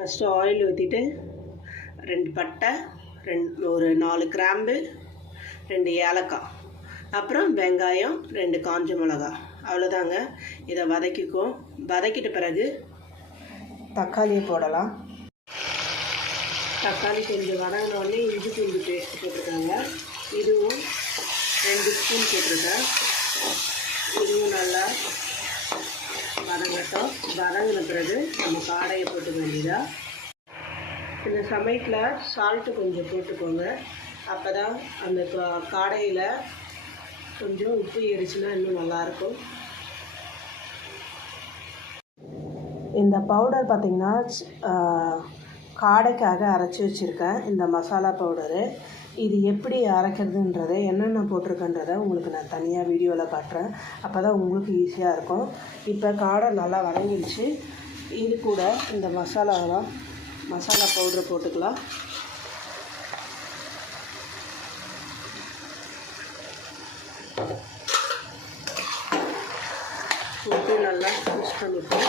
First oil ஊற்றிட்டு 2 பட்டை, ஒரு 4 கிராம்பு, 2 ஏலக்காய், அப்புறம் வெங்காயம், 2 காஞ்ச மிளகாய். அவ்வளோதாங்க. இதை வதக்கிக்குவோம். வதக்கிட்ட பிறகு தக்காளியை போடலாம். தக்காளி கொஞ்சம் வதங்கினோடனே இஞ்சி பூண்டு பேஸ்ட் போட்டிருக்காங்க. இதுவும் 2 ஸ்பூன் போட்டிருக்கேன். இதுவும் நல்லா வதங்கட்டும். வதங்கின பிறகு நம்ம காடையை போட்டுக்க வேண்டியதா. இந்த சமயத்தில் சால்ட்டு கொஞ்சம் போட்டுக்கோங்க. அப்போ தான் அந்த காடையில் கொஞ்சம் உப்பு ஏறிச்சுன்னா இன்னும் நல்லாயிருக்கும். இந்த பவுடர் பார்த்திங்கன்னா காடைக்காக அரைச்சி வச்சுருக்கேன். இந்த மசாலா பவுடரு இது எப்படி அரைக்கிறதுன்றதை என்னென்ன போட்டிருக்கன்றதை உங்களுக்கு நான் தனியாக வீடியோவில் காட்டுறேன். அப்போ தான் உங்களுக்கு ஈஸியாக இருக்கும். இப்போ காடை நல்லா வதங்கிடுச்சு. இது கூட இந்த மசாலா பவுடரை போட்டுக்கலாம். போட்டு நல்லா மிக்ஸ் பண்ணிப்போம்.